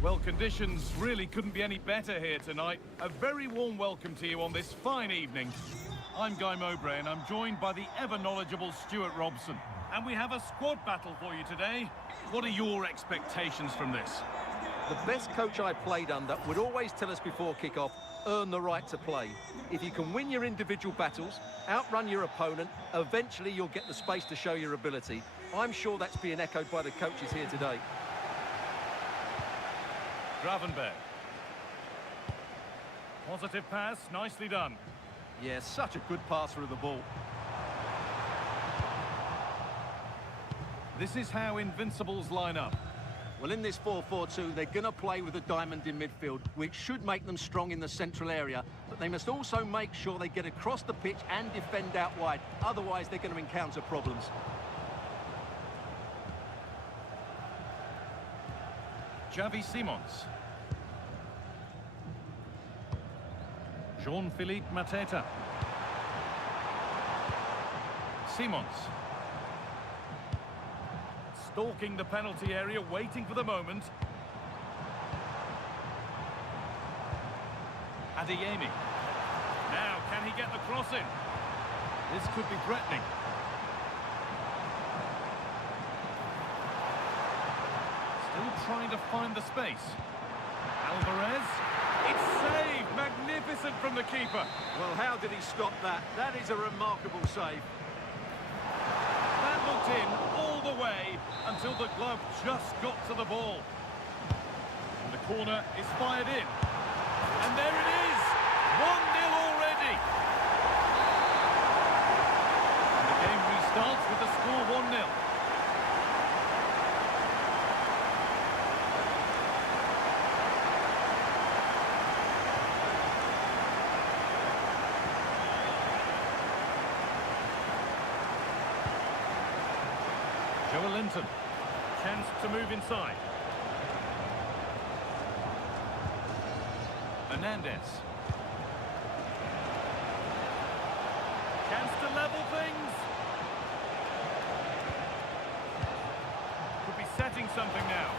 Well, conditions really couldn't be any better here tonight. A very warm welcome to you on this fine evening. I'm Guy Mowbray and I'm joined by the ever-knowledgeable Stuart Robson. And we have a squad battle for you today. What are your expectations from this? The best coach I played under would always tell us before kick-off, earn the right to play. If you can win your individual battles, outrun your opponent, eventually you'll get the space to show your ability. I'm sure that's being echoed by the coaches here today. Gravenberg. Positive pass, nicely done. Yeah, such a good passer of the ball. This is how Invincibles line up. Well, in this 4-4-2, they're going to play with a diamond in midfield, which should make them strong in the central area. But they must also make sure they get across the pitch and defend out wide. Otherwise, they're going to encounter problems. Xavi Simons. Jean-Philippe Mateta. Simons. Stalking the penalty area, waiting for the moment. Adeyemi. Now, can he get the cross in? This could be threatening. Still trying to find the space. Alvarez. It's saved. Magnificent from the keeper. Well, how did he stop that? That is a remarkable save. That looked in all the way until the glove just got to the ball. And the corner is fired in. And there it is! 1-0 already! And the game restarts with the score 1-0. Joelinton, chance to move inside. Hernandez. Chance to level things. Could be setting something now.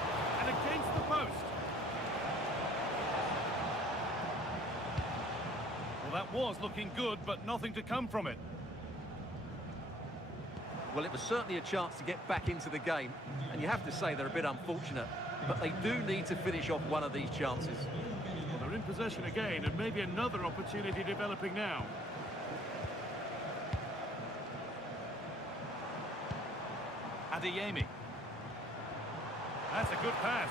And against the post. Well, that was looking good, but nothing to come from it. Well, it was certainly a chance to get back into the game, and you have to say they're a bit unfortunate, but they do need to finish off one of these chances. Well, they're in possession again, and maybe another opportunity developing now. Adeyemi. That's a good pass.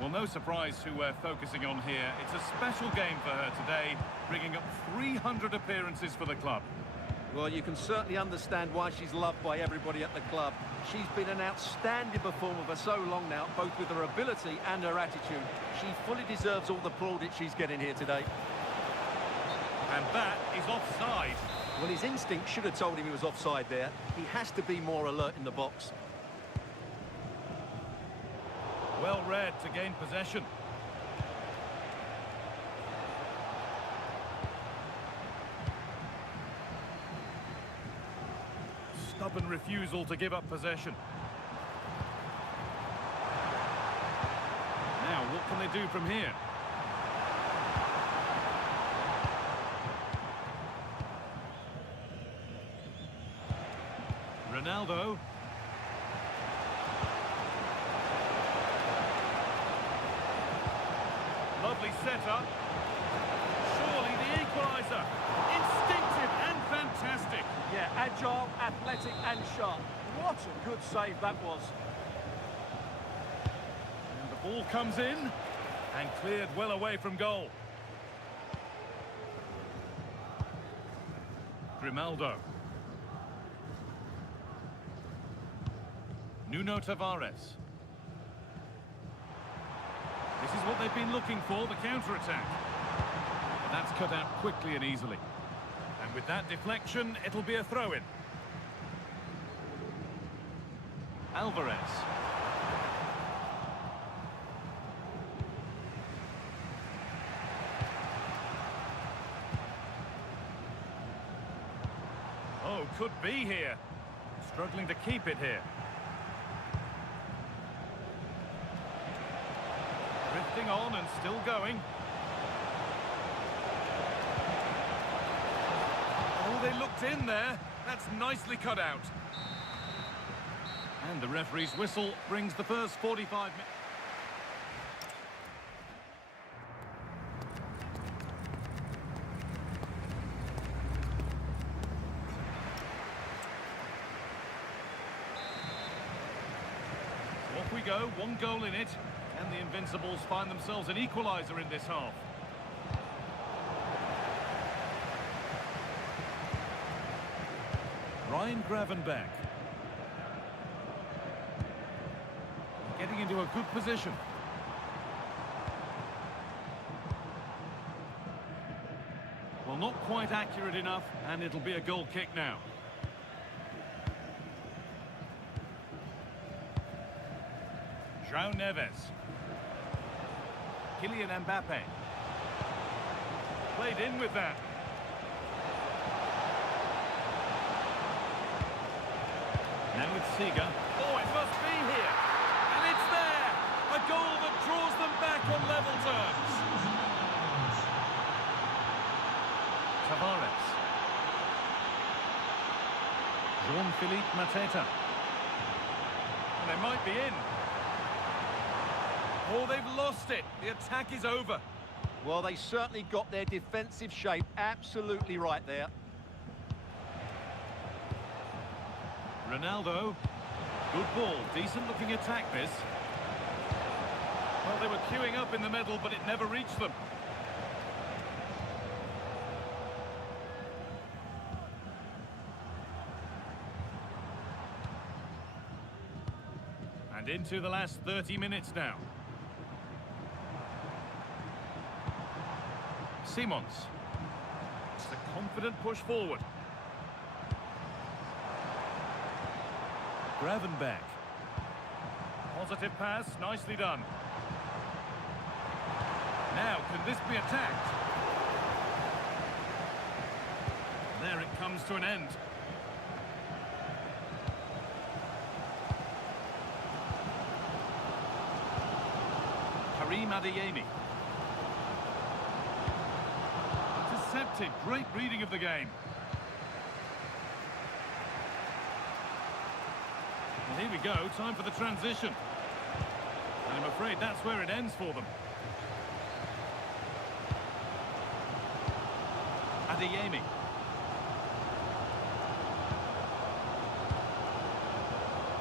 Well, no surprise who we're focusing on here. It's a special game for her today, bringing up 300 appearances for the club. Well, you can certainly understand why she's loved by everybody at the club. She's been an outstanding performer for so long now, both with her ability and her attitude. She fully deserves all the plaudits she's getting here today. And that is offside. Well, his instinct should have told him he was offside there. He has to be more alert in the box. Well read to gain possession. Stubborn refusal to give up possession. Now, what can they do from here? Ronaldo. Lovely setup. Surely the equaliser. Instinctive and fantastic. Yeah, agile, athletic and sharp. What a good save that was. And the ball comes in and cleared well away from goal. Grimaldo. Nuno Tavares. This is what they've been looking for, the counter-attack. But that's cut out quickly and easily. And with that deflection, it'll be a throw-in. Alvarez. Oh, could be here. Struggling to keep it here. pressing on and still going. Oh, they looked in there. That's nicely cut out. And the referee's whistle brings the first 45 minutes. Off we go, 1 goal in it, and the Invincibles find themselves an equaliser in this half. Ryan Gravenbeck. Getting into a good position. Well, not quite accurate enough, and it'll be a goal kick now. João Neves. Kylian Mbappe. Played in with that. Now it's Seeger. Oh, it must be here. And it's there. A goal that draws them back on level terms. Tavares. Jean-Philippe Mateta. And they might be in. Oh, they've lost it. The attack is over. Well, they certainly got their defensive shape absolutely right there. Ronaldo. Good ball. Decent looking attack, this. Well, they were queuing up in the middle, but it never reached them. And into the last 30 minutes now. Simons. It's a confident push forward. Gravenbeck. Positive pass, nicely done. Now, can this be attacked? There it comes to an end. Karim Adeyemi. Intercepted, great reading of the game. Well, here we go, time for the transition. And I'm afraid that's where it ends for them. Adeyemi.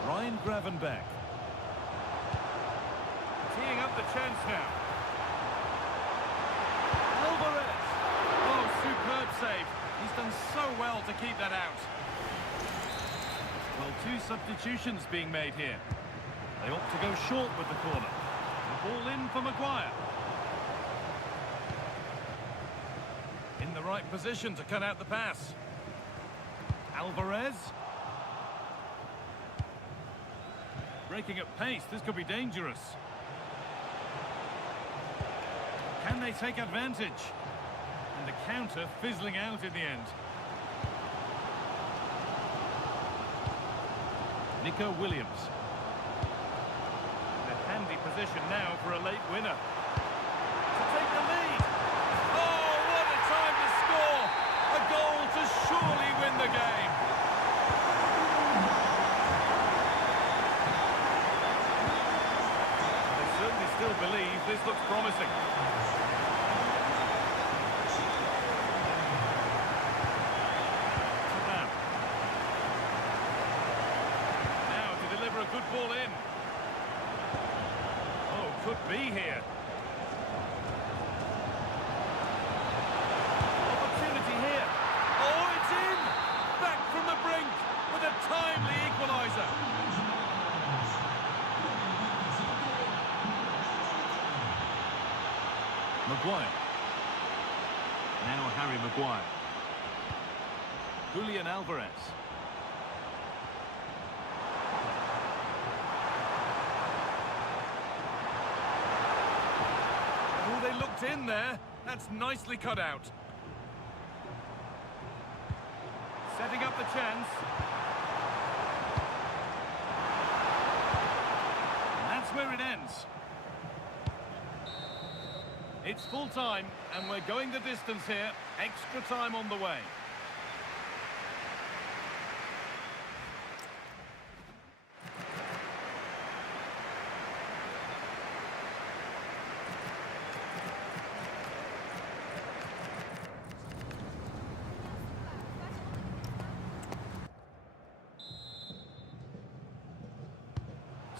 Ryan Gravenbeck. Teeing up the chance now. Alvarez. Oh, superb save. He's done so well to keep that out. Well, 2 substitutions being made here. They opt to go short with the corner. The ball in for Maguire. In the right position to cut out the pass. Alvarez. Breaking at pace, this could be dangerous. Can they take advantage? And the counter fizzling out in the end. Nico Williams. A handy position now for a late winner. To take the lead. Oh, what a time to score! A goal to surely win the game. They certainly still believe this looks promising. Good ball in. Oh, could be here. Opportunity here. Oh, it's in! Back from the brink with a timely equaliser. Maguire. Now Harry Maguire. Julian Alvarez. They looked in there. That's nicely cut out. Setting up the chance. And that's where it ends. It's full time, and we're going the distance here. Extra time on the way.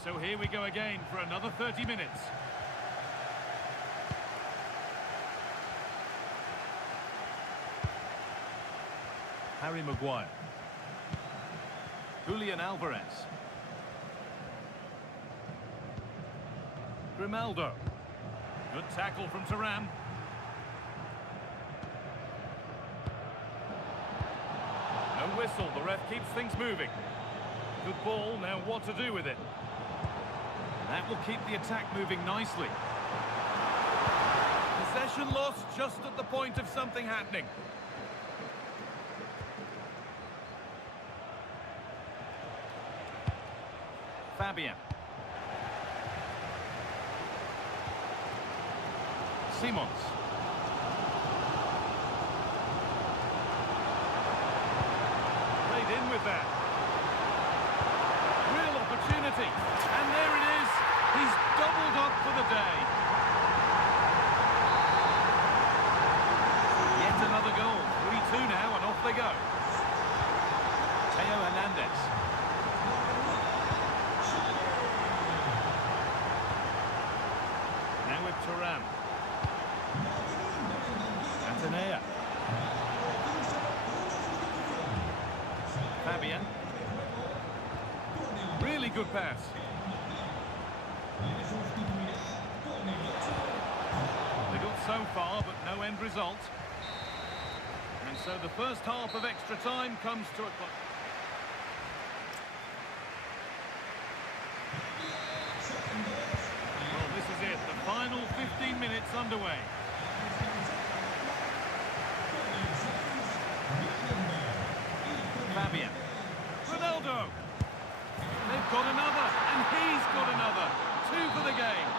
So here we go again for another 30 minutes. Harry Maguire. Julian Alvarez. Grimaldo. Good tackle from Thuram. No whistle, the ref keeps things moving. Good ball, now what to do with it? That will keep the attack moving nicely. Possession lost just at the point of something happening. Fabian. Simons. Played in with that. Real opportunity. And there it is. He's doubled up for the day. Yet another goal. 3-2 now, and off they go. Theo Hernandez. Now with Thuram. Antonea. Fabian. Really good pass. They got so far, but no end result. And so the first half of extra time comes to a close. Well, this is it. The final 15 minutes underway. Fabian. Ronaldo. They've got another, and he's got another. 2 for the game.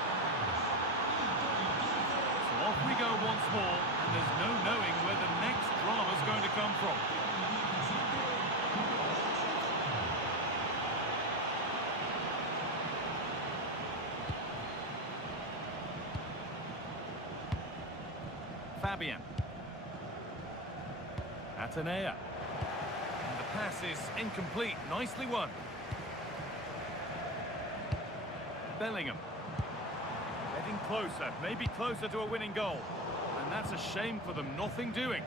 So off we go once more, and there's no knowing where the next drama's going to come from. Fabian. Antonea. And the pass is incomplete. Nicely won. Bellingham. Getting closer, maybe closer to a winning goal. And that's a shame for them, nothing doing.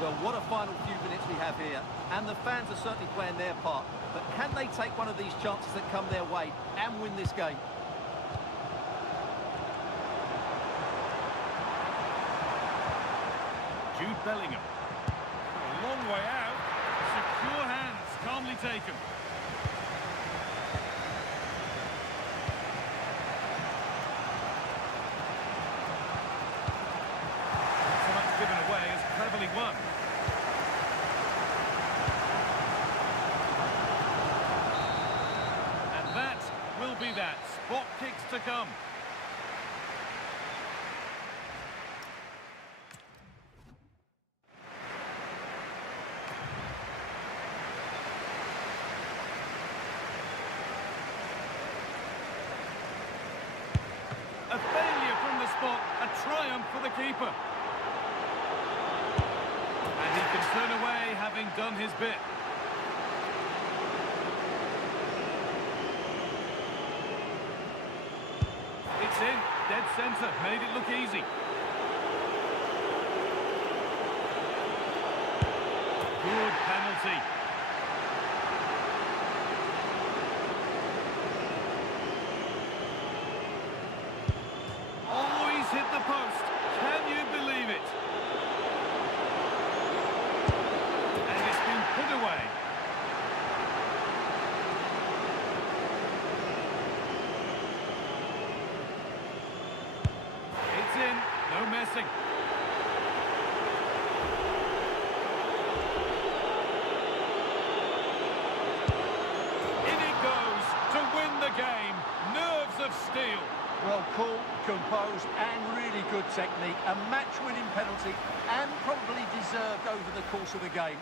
Well, what a final few minutes we have here. And the fans are certainly playing their part. But can they take one of these chances that come their way and win this game? Jude Bellingham. A long way out. Secure hands, calmly taken. Not so much given away as cleverly won. And that will be that. Spot kicks to come. A failure from the spot, a triumph for the keeper. And he can turn away, having done his bit. It's in, dead centre, made it look easy. Good penalty. Hit the post. Can you believe it? And it's been put away. It's in. No messing. Well, cool, composed, and really good technique. A match-winning penalty, and probably deserved over the course of the game.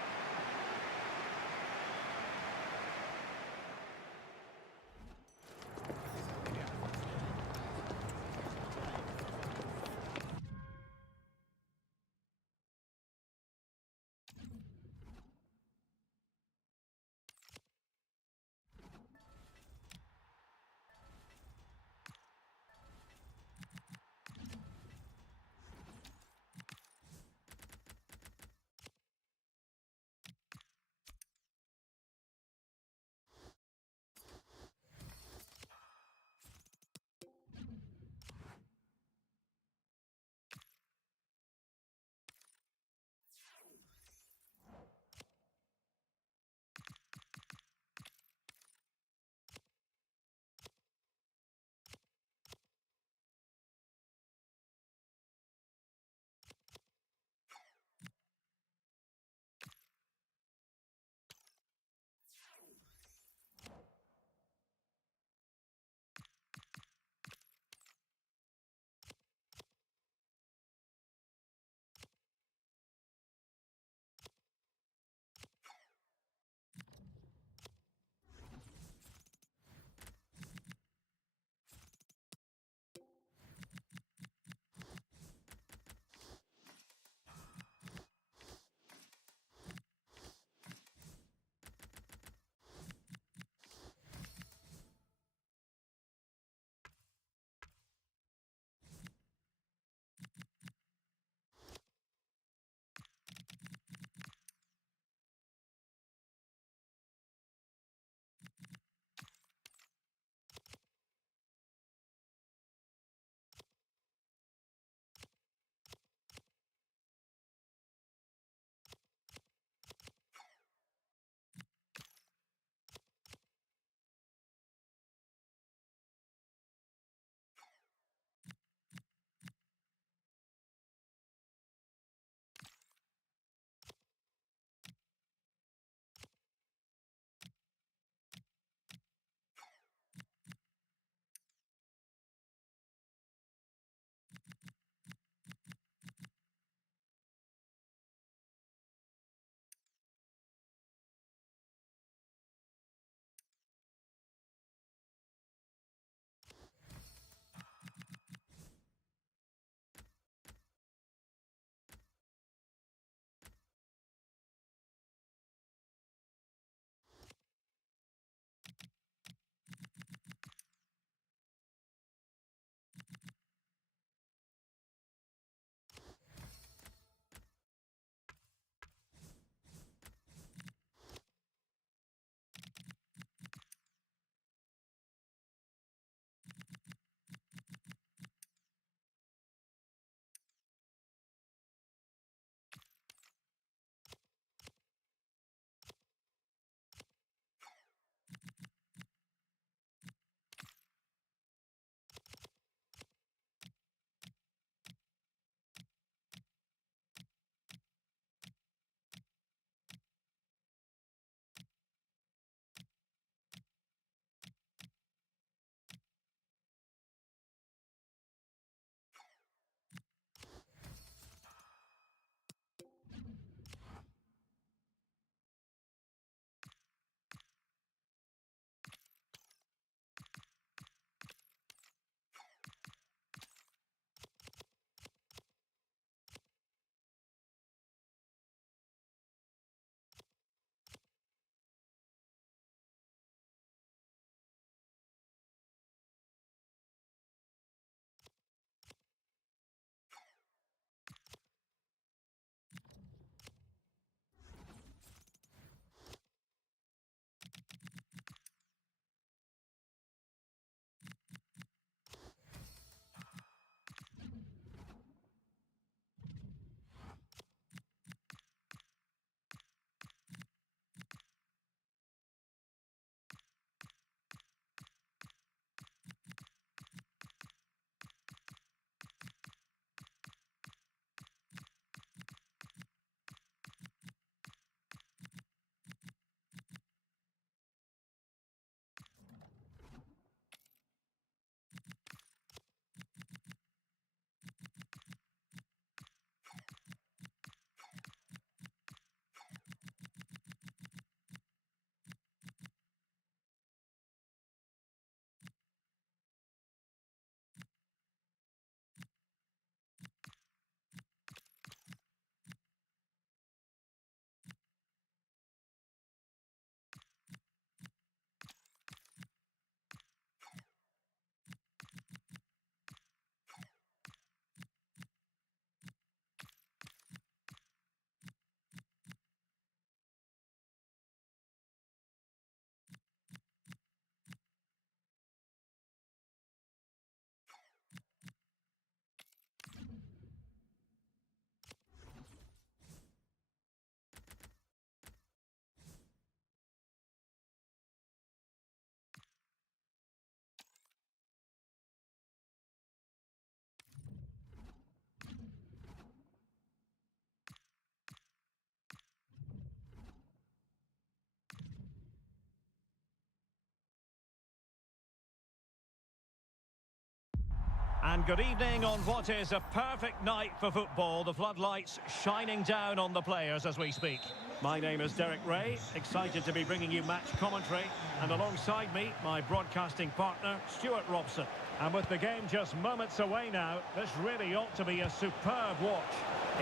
And good evening on what is a perfect night for football. The floodlights shining down on the players as we speak. My name is Derek Ray, excited to be bringing you match commentary. And alongside me, my broadcasting partner, Stuart Robson. And with the game just moments away now, this really ought to be a superb watch.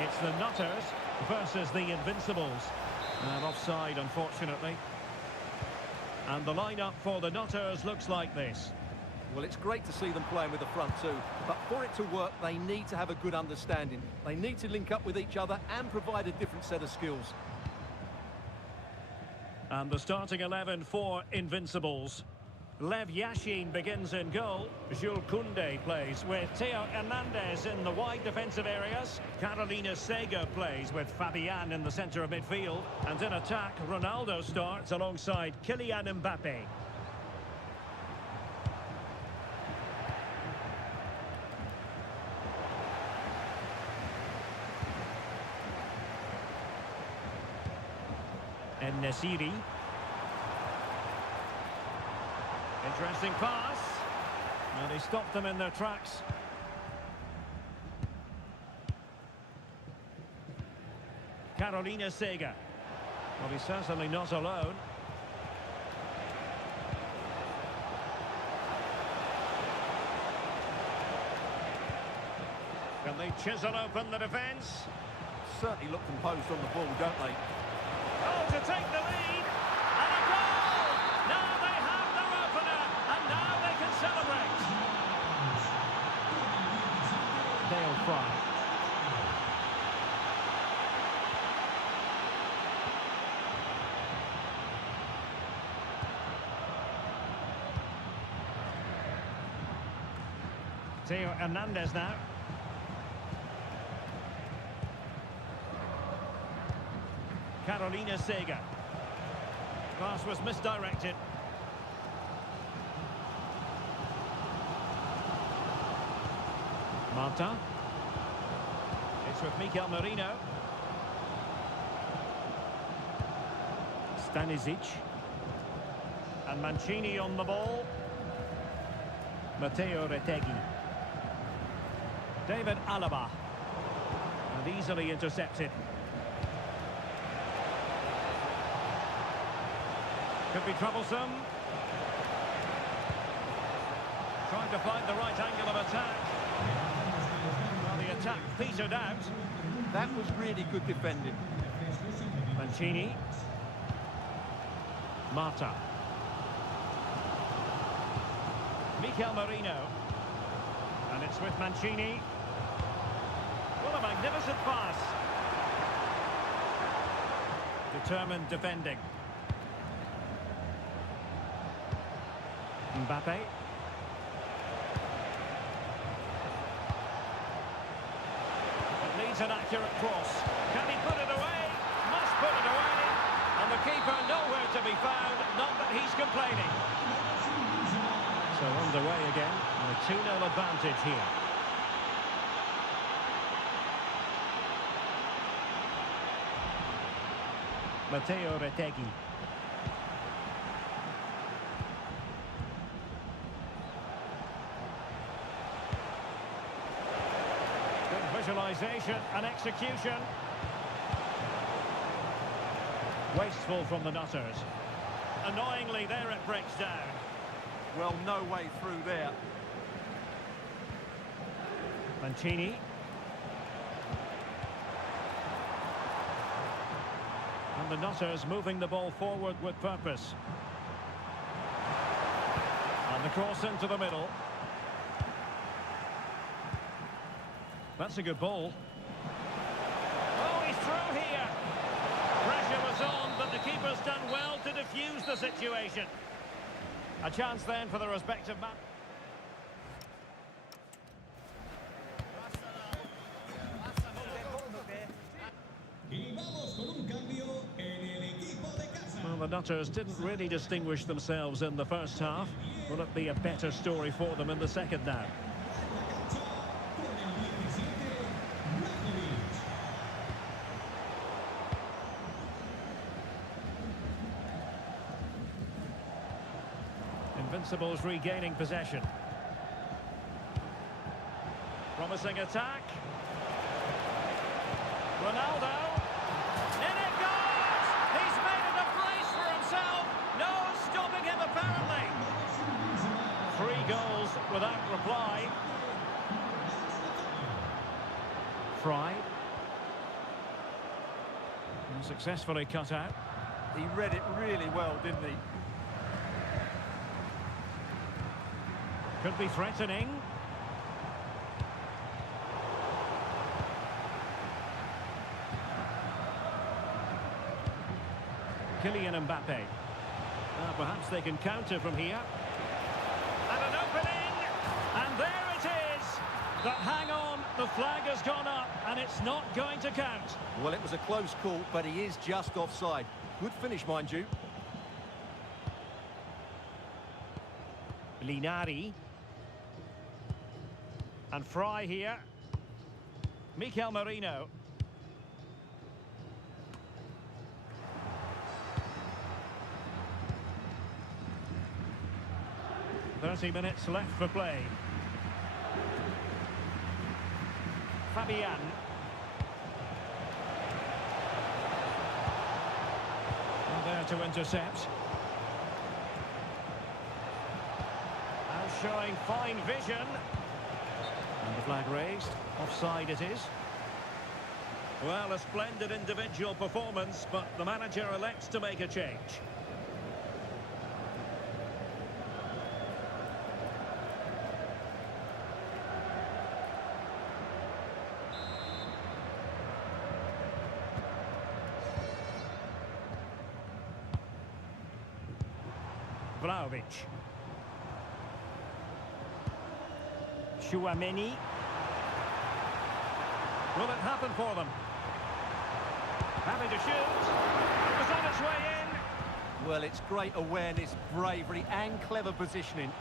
It's the Nutters versus the Invincibles. And offside, unfortunately. And the lineup for the Nutters looks like this. Well, it's great to see them playing with the front two, but for it to work, they need to have a good understanding. They need to link up with each other and provide a different set of skills. And the starting 11 for Invincibles. Lev Yashin begins in goal. Jules Koundé plays with Theo Hernandez in the wide defensive areas. Carolina Sega plays with Fabian in the centre of midfield. And in attack, Ronaldo starts alongside Kylian Mbappe. And Nesiri. Interesting pass. And he stopped them in their tracks. Carolina Sega. Well, he's certainly not alone. Can they chisel open the defence? Certainly look composed on the ball, don't they? Oh, to take the lead, and a goal! Now they have their opener, and now they can celebrate. Dale Fry. Theo Hernandez now. Carolina Sega. Pass was misdirected. Marta. It's with Mikel Merino. Stanisic. And Mancini on the ball. Matteo Retegui. David Alaba. And easily intercepted. Could be troublesome. Trying to find the right angle of attack. Well, the attack petered out. That was really good defending. Mancini. Marta. Mikel Merino. And it's with Mancini. What a magnificent pass. Determined defending. Mbappe. It needs an accurate cross. Can he put it away? Must put it away. And the keeper nowhere to be found. Not that he's complaining. So underway again. A 2-0 advantage here. Matteo Retegui. Visualization and execution. Wasteful from the Nutters. Annoyingly, there it breaks down. Well, no way through there. Mancini. And the Nutters moving the ball forward with purpose. And the cross into the middle. That's a good ball. Oh, he's through here. Pressure was on, but the keeper's done well to defuse the situation. A chance then for the respective man. Well, the Nutters didn't really distinguish themselves in the first half. Will it be a better story for them in the second now? Invincibles regaining possession. promising attack. Ronaldo. In it goes! He's made it a place for himself. No stopping him, apparently. 3 goals without reply. Fry. Successfully cut out. He read it really well, didn't he? Could be threatening. Kylian Mbappe. Perhaps they can counter from here. And an opening! And there it is! But hang on, the flag has gone up, and it's not going to count. Well, it was a close call, but he is just offside. Good finish, mind you. Linari. And Fry here. Mikel Merino. 30 minutes left for play. Fabian. And there to intercept. Now showing fine vision. And the flag raised. Offside it is. Well, a splendid individual performance, but the manager elects to make a change. Vlahovic. Chouameni. Will it happen for them? Happy to shoot. It was on its way in. Well, it's great awareness, bravery and clever positioning.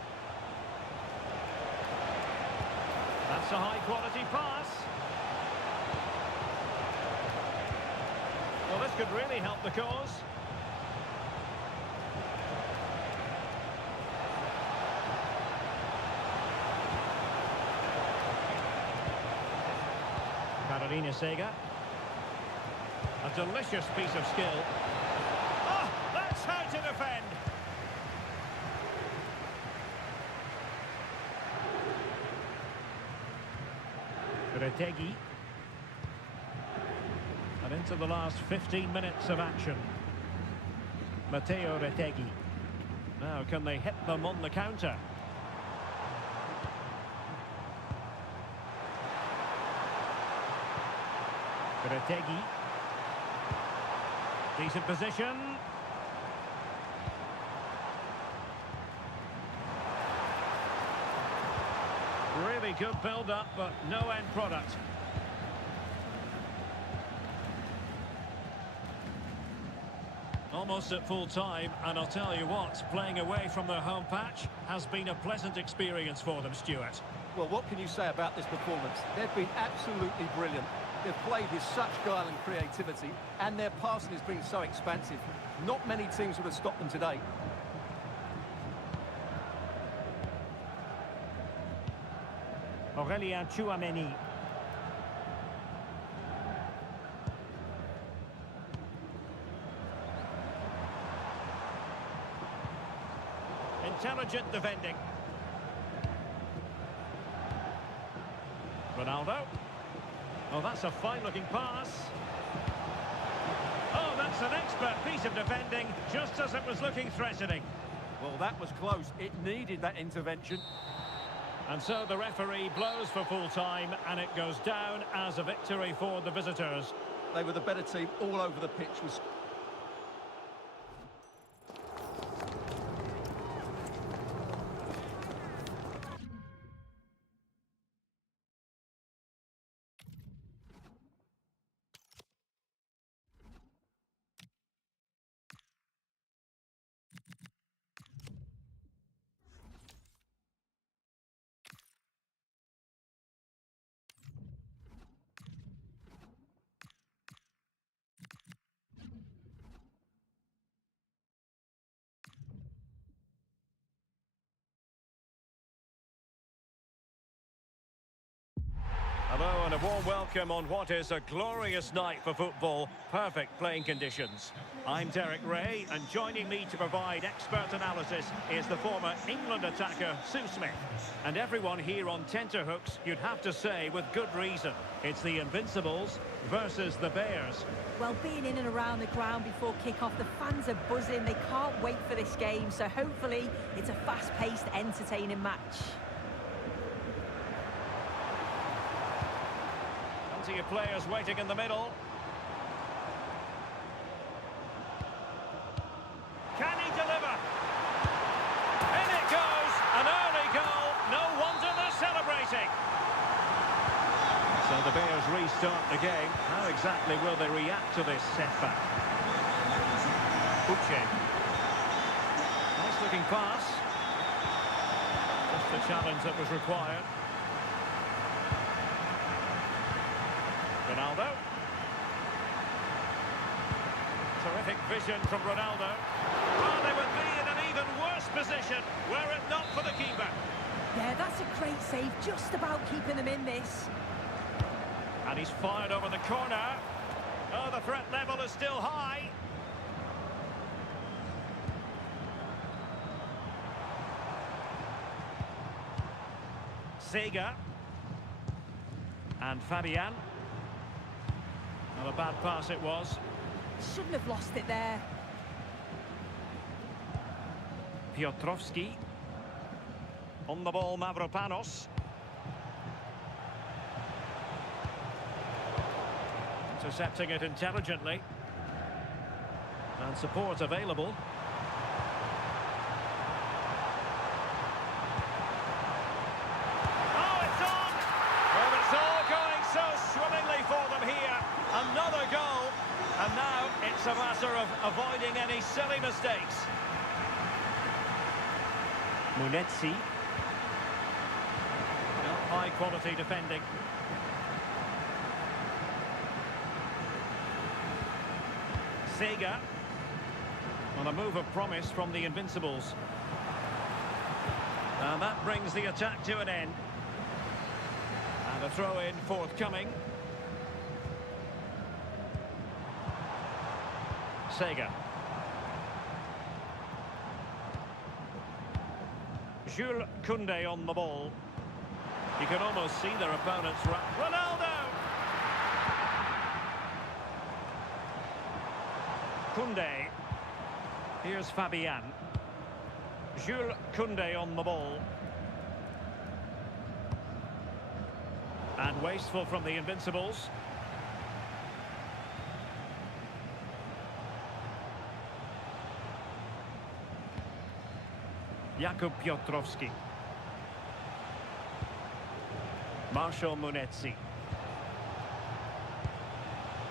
That's a high-quality pass. Well, this could really help the cause. Carolina Sega. A delicious piece of skill. Oh, that's how to defend. Retegui. And into the last 15 minutes of action. Matteo Retegui. Now, can they hit them on the counter? Retegui. Decent position. Really good build-up, but no end product. Almost at full time, and I'll tell you what, playing away from their home patch has been a pleasant experience for them, Stuart. Well, what can you say about this performance? They've been absolutely brilliant. They've played with such guile and creativity, and their passing has been so expansive. Not many teams would have stopped them today. Aurélien Chouameni. Intelligent defending. Ronaldo. Oh, that's a fine-looking pass. Oh, that's an expert piece of defending, just as it was looking threatening. Well, that was close. It needed that intervention. And so the referee blows for full time, and it goes down as a victory for the visitors. They were the better team all over the pitch. warm welcome on what is a glorious night for football. Perfect playing conditions. I'm Derek Ray, and joining me to provide expert analysis is the former England attacker, Sue Smith. And everyone here on tenterhooks, you'd have to say with good reason. It's the Invincibles versus the Bears. Well, being in and around the ground before kick-off, the fans are buzzing. They can't wait for this game, so hopefully it's a fast-paced, entertaining match. Plenty of players waiting in the middle. Can he deliver? In it goes! An early goal. No wonder they're celebrating. So the Bears restart the game. How exactly will they react to this setback? Uche. Nice looking pass. Just the challenge that was required. Ronaldo. Terrific vision from Ronaldo. Well, they would be in an even worse position were it not for the keeper. Yeah, that's a great save, just about keeping them in this. And he's fired over the corner. Oh, the threat level is still high. Sega. And Fabian. Not a bad pass it was. Shouldn't have lost it there. Piotrowski. On the ball, Mavropanos. Intercepting it intelligently. And support available. Oh, it's on! Well, it's all going so swimmingly for them here. Another goal. And now it's a matter of avoiding any silly mistakes. Munetsi. High quality defending. Sega. On a move of promise from the Invincibles. And that brings the attack to an end. And a throw-in forthcoming. Sega. Jules Koundé on the ball. You can almost see their opponents. Ronaldo! Koundé. Here's Fabian. Jules Koundé on the ball. And wasteful from the Invincibles. Jakub Piotrowski. Marshall Munetsi.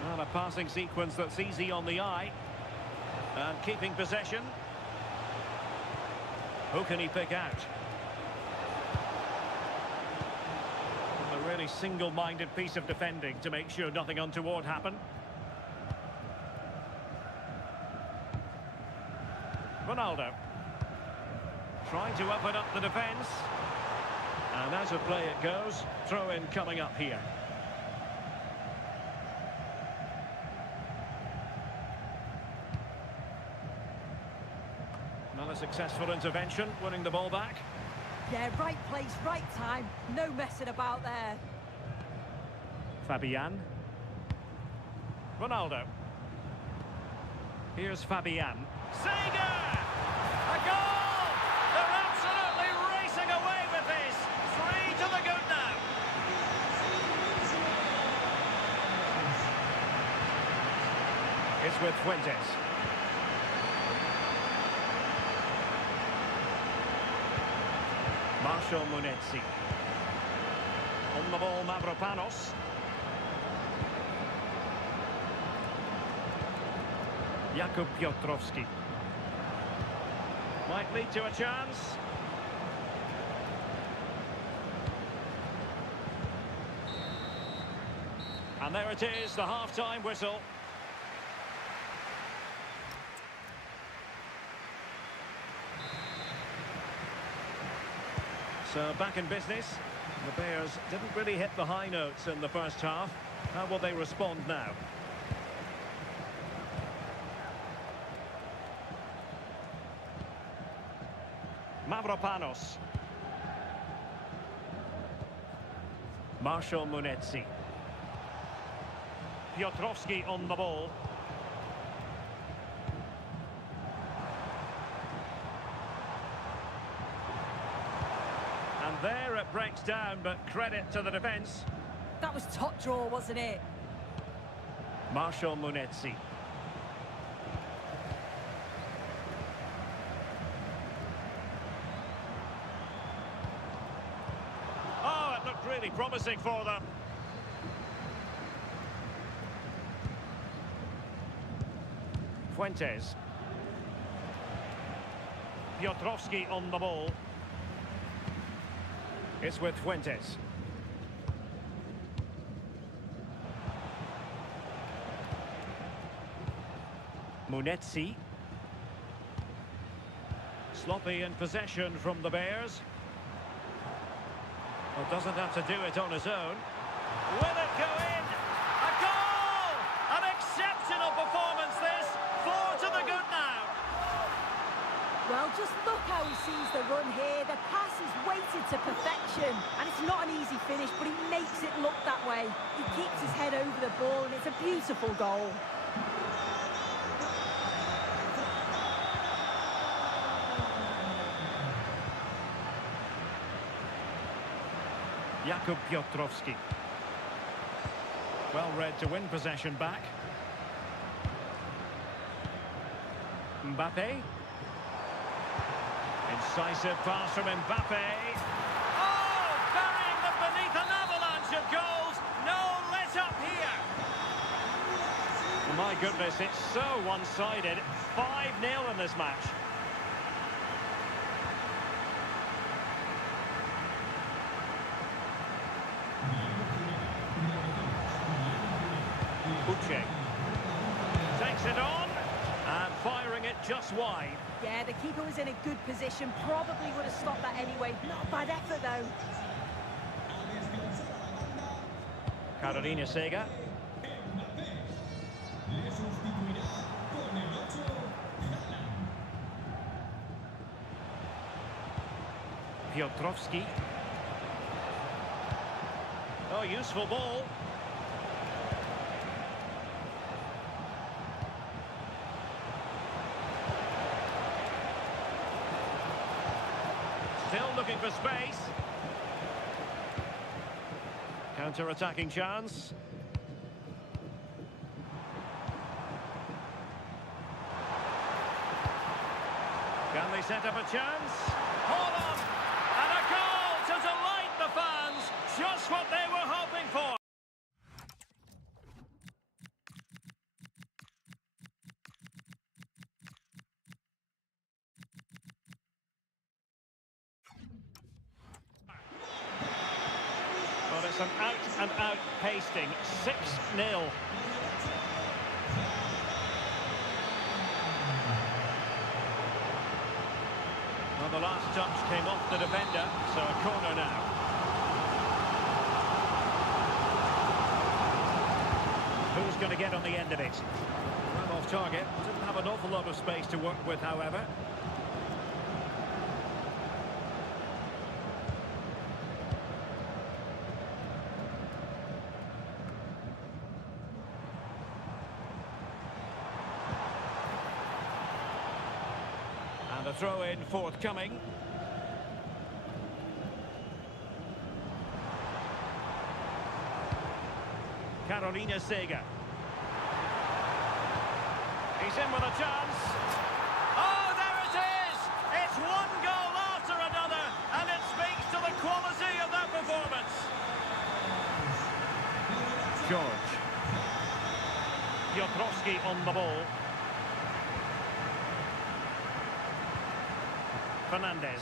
Well, a passing sequence that's easy on the eye. And keeping possession. Who can he pick out? A really single-minded piece of defending to make sure nothing untoward happened. Ronaldo. Trying to open up the defence. And as a play it goes, throw-in coming up here. Another successful intervention, winning the ball back. Yeah, right place, right time. No messing about there. Fabian. Ronaldo. Here's Fabian. Sega! A goal! They're absolutely racing away with this. 3 to the good now. It's with Fuentes. Marshall Munetsi. On the ball, Mavropanos. Jakub Piotrowski. Might lead to a chance. And there it is, the half-time whistle. So back in business. The Bears didn't really hit the high notes in the first half. How will they respond now? Mavropanos. Marshall Munetsi. Piotrowski on the ball. And there it breaks down, but credit to the defence. That was top draw, wasn't it? Marshall Munetsi. Oh, it looked really promising for them. Fuentes. Piotrowski on the ball. It's with Fuentes. Munetsi. Sloppy in possession from the Bears. Well, doesn't have to do it on his own. Will it go in? A goal! An exceptional performance this. 4 to the good now. Well, just look how he sees the run here. The pass is weighted to perfection. And it's not an easy finish, but he makes it look that way. He keeps his head over the ball, and it's a beautiful goal. Jakub Piotrowski. Well read to win possession back. Mbappe. Incisive pass from Mbappe. Oh, burying them beneath an avalanche of goals. No let up here. My goodness, it's so one-sided. 5-0 in this match. Uche takes it on and firing it just wide. Yeah, the keeper was in a good position. Probably would have stopped that anyway. Not a bad effort, though. Carolina Sega. Piotrowski. Oh, useful ball. Still looking for space. Counter-attacking chance. Can they set up a chance? Hold on! And a goal to delight the fans! Just what they were hoping for! But it's an out-and-out pasting. 6-0. Well, the last touch came off the defender, so a corner now. Who's going to get on the end of it? Well, off target. Didn't have an awful lot of space to work with, however. And a throw-in forthcoming. Carolina Sega. He's in with a chance. Oh, there it is! It's one goal after another, and it speaks to the quality of that performance. George. Piotrowski on the ball. Fernandez.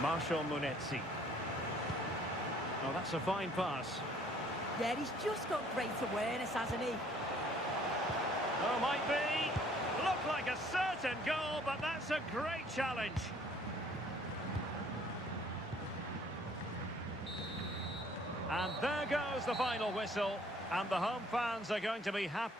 Marshall Munetsi. Oh, that's a fine pass. Yeah, he's just got great awareness, hasn't he? Oh, might be. Looked like a certain goal, but that's a great challenge. And there goes the final whistle, and the home fans are going to be happy.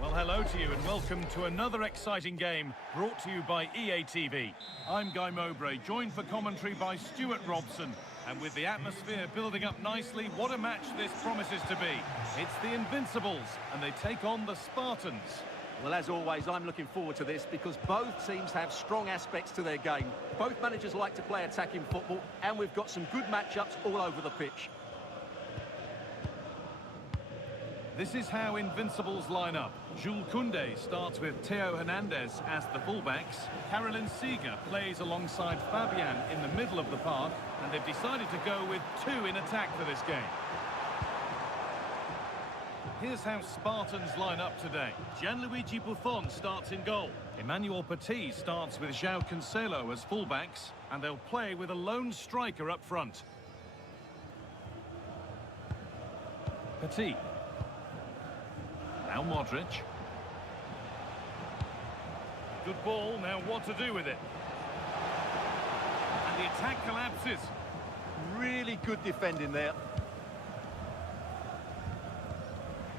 Well, hello to you and welcome to another exciting game brought to you by EA TV. I'm Guy Mowbray, joined for commentary by Stuart Robson. And with the atmosphere building up nicely, what a match this promises to be. It's the Invincibles, and they take on the Spartans. Well, as always, I'm looking forward to this because both teams have strong aspects to their game. Both managers like to play attacking football, and we've got some good matchups all over the pitch. This is how Invincibles line up. Jules Koundé starts with Theo Hernandez as the fullbacks. Caroline Seeger plays alongside Fabian in the middle of the park, and they've decided to go with two in attack for this game. Here's how Spartans line up today. Gianluigi Buffon starts in goal. Emmanuel Petit starts with João Cancelo as fullbacks, and they'll play with a lone striker up front. Petit. Now Modric. Good ball, now what to do with it? And the attack collapses. Really good defending there.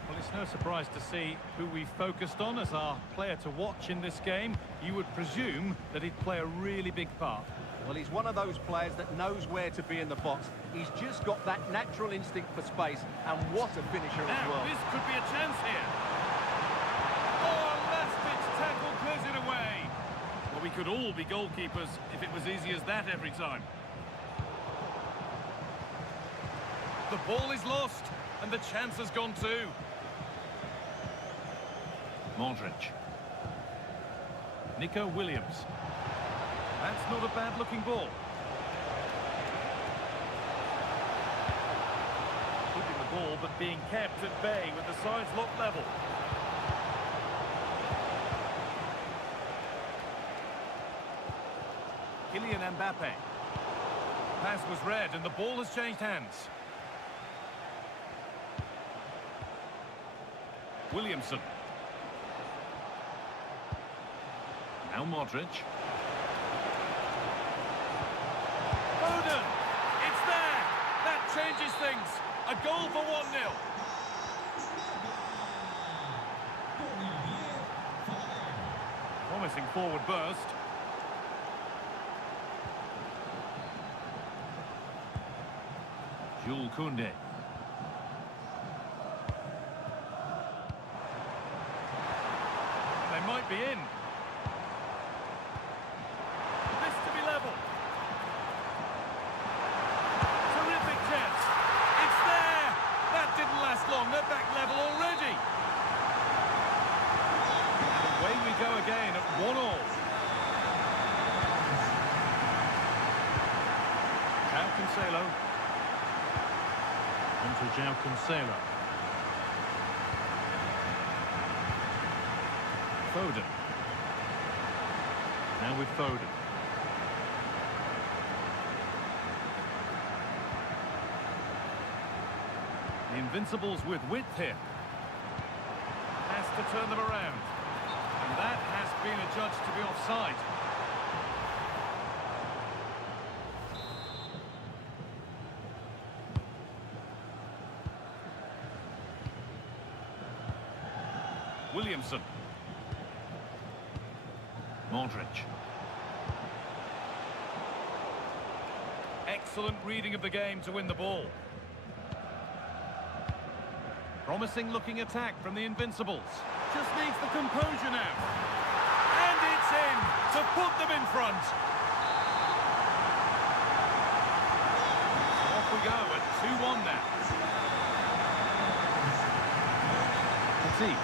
Well, it's no surprise to see who we focused on as our player to watch in this game. You would presume that he'd play a really big part. Well, he's one of those players that knows where to be in the box. He's just got that natural instinct for space, and what a finisher as Now, well. this could be a chance here. Oh, a last-ditch tackle clears it away. Well, we could all be goalkeepers if it was easy as that every time. The ball is lost, and the chance has gone too. Modric. Nico Williams. That's not a bad-looking ball. Keeping the ball, but being kept at bay with the sides locked level. Kylian Mbappe. Pass was read, and the ball has changed hands. Williamson. Now Modric. Foden! It's there! That changes things. A goal for 1-0. Promising forward burst. Jules Koundé. They might be in. This to be level. Terrific chance. It's there. That didn't last long. They're back level already. And away we go again at 1-1. Cancelo. Onto João Cancelo. Foden. Now with Foden. The Invincibles with width here. Has to turn them around. And that has been adjudged to be offside. Williamson. Modric. Excellent reading of the game to win the ball. Promising looking attack from the Invincibles. Just needs the composure now. And it's in to put them in front. So off we go at 2-1 now. Petit.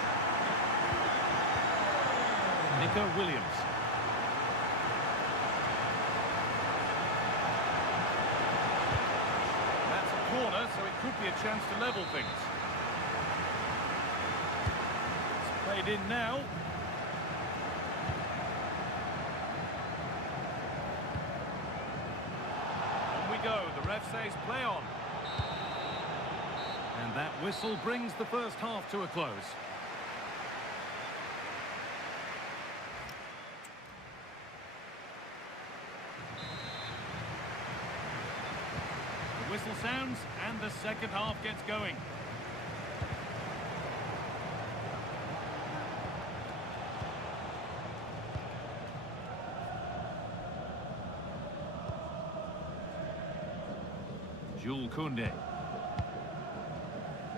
Nico Williams. That's a corner, so it could be a chance to level things. Played in now. On we go. The ref says play on. And that whistle brings the first half to a close. The whistle sounds and the second half gets going. Jules Koundé.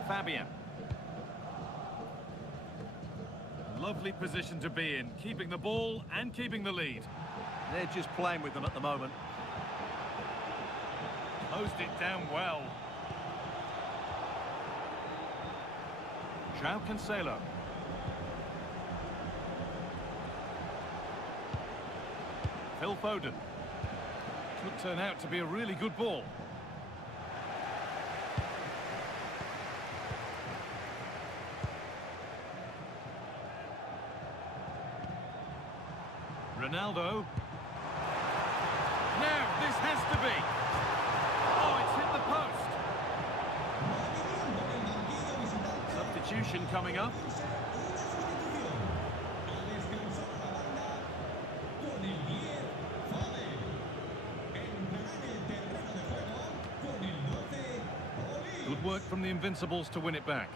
Fabian. Lovely position to be in, keeping the ball and keeping the lead. They're just playing with them at the moment. Closed it down well. João Cancelo. Phil Foden. Could turn out to be a really good ball. Ronaldo. Now, this has to be. Oh, it's hit the post. Substitution coming up. Good work from the Invincibles to win it back.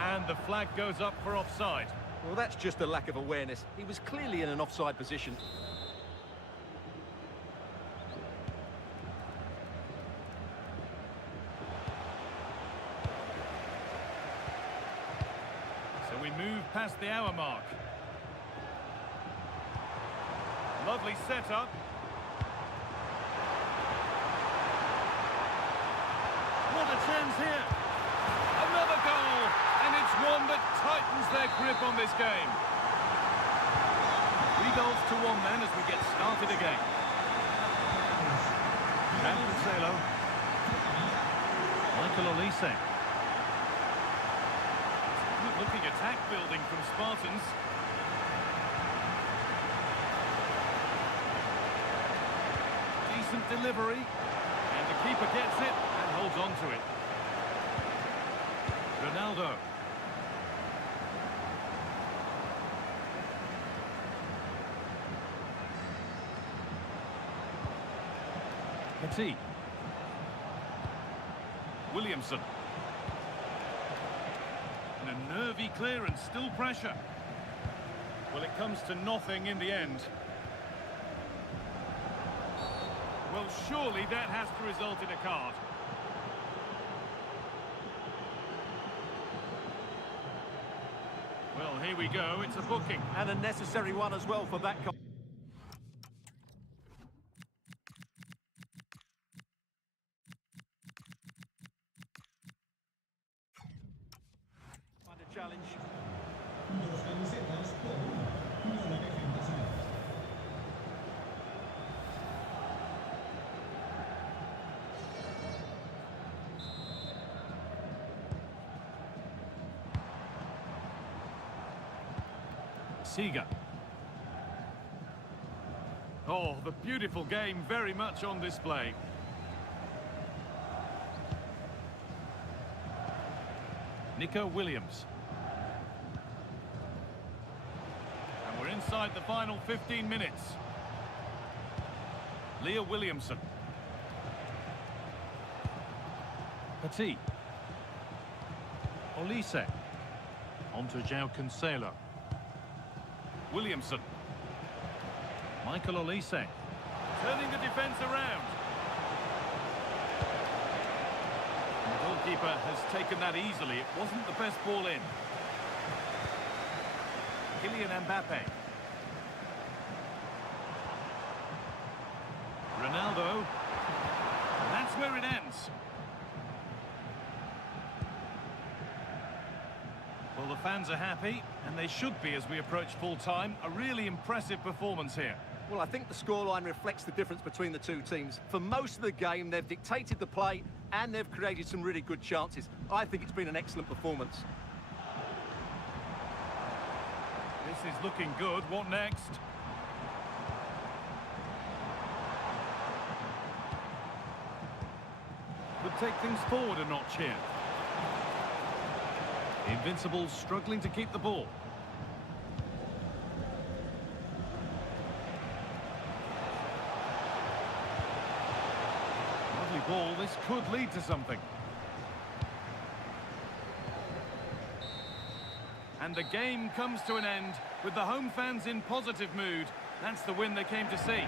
And the flag goes up for offside. Well, that's just a lack of awareness. He was clearly in an offside position. So we move past the hour mark. Lovely setup. What a chance here. Another goal. And it's one that tightens their grip on this game. 3 goals to 1 then as we get started again. João Cancelo. Michael Olise. Good looking attack building from Spartans. Decent delivery. And the keeper gets it and holds on to it. Ronaldo. Petit. Williamson. And a nervy clearance, still pressure. Well, it comes to nothing in the end. Well, surely that has to result in a card. Well, here we go, it's a booking. And a necessary one as well for that. Challenge. Siga. Oh, the beautiful game very much on display. Nico Williams. And we're inside the final 15 minutes. Leah Williamson. Petit. Olise. On to João Cancelo. Williamson. Michael Olise. Turning the defence around. The goalkeeper has taken that easily. It wasn't the best ball in. Kylian Mbappe. Ronaldo. And that's where it ends. Well, the fans are happy, and they should be as we approach full time. A really impressive performance here. Well, I think the scoreline reflects the difference between the two teams. For most of the game, they've dictated the play and they've created some really good chances. I think it's been an excellent performance. This is looking good. What next? Could take things forward a notch here. The Invincibles struggling to keep the ball. Lovely ball. This could lead to something. And the game comes to an end with the home fans in positive mood. That's the win they came to see.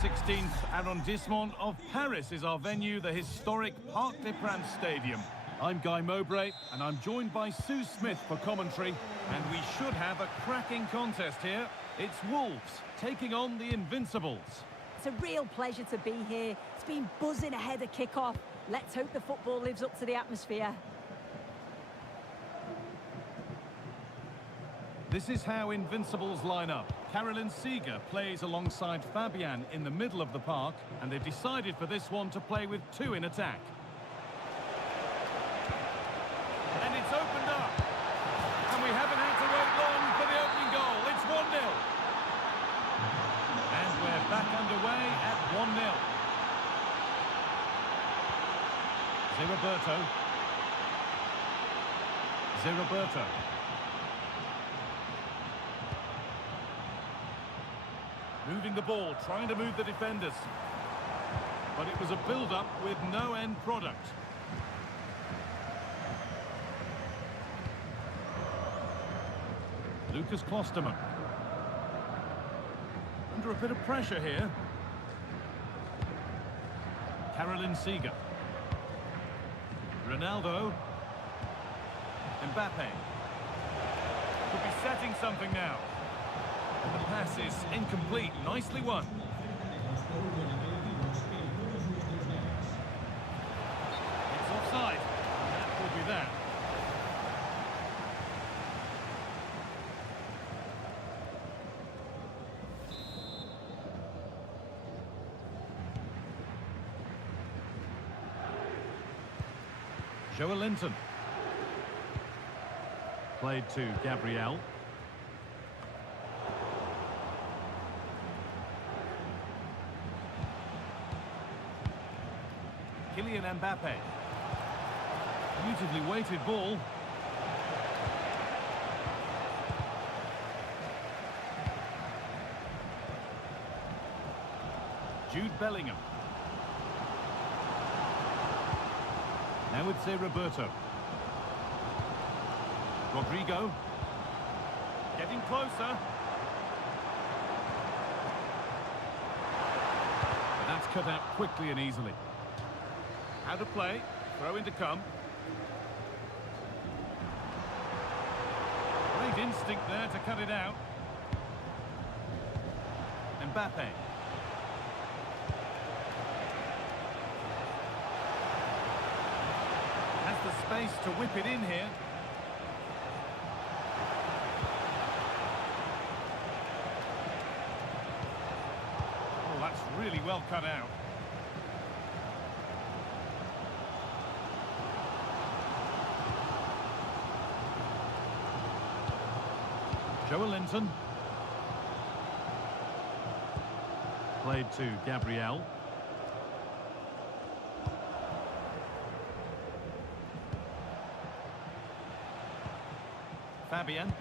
16th arrondissement of Paris is our venue, the historic Parc des Princes Stadium. I'm Guy Mowbray, and I'm joined by Sue Smith for commentary. And we should have a cracking contest here. It's Wolves taking on the Invincibles. It's a real pleasure to be here. It's been buzzing ahead of kick-off. Let's hope the football lives up to the atmosphere. This is how Invincibles line up. Carolyn Seeger plays alongside Fabian in the middle of the park, and they've decided for this one to play with two in attack. And it's opened up. And we haven't had to wait long for the opening goal. It's 1-0. And we're back underway at 1-0. Zeriberto. Moving the ball, trying to move the defenders. But it was a build-up with no end product. Lucas Klosterman. Under a bit of pressure here. Carolyn Seeger. Ronaldo. Mbappe. Could be setting something now. And the pass is incomplete. Nicely won. It's offside. That will be that. Joelinton. Played to Gabriel. Kylian Mbappe. Beautifully weighted ball. Jude Bellingham. Now it's Roberto. Rodrigo. Getting closer. But that's cut out quickly and easily. Out of play. Throw in to come. Great instinct there to cut it out. Mbappe. Has the space to whip it in here. Oh, that's really well cut out. Joelinton. Played to Gabriel. Fabian.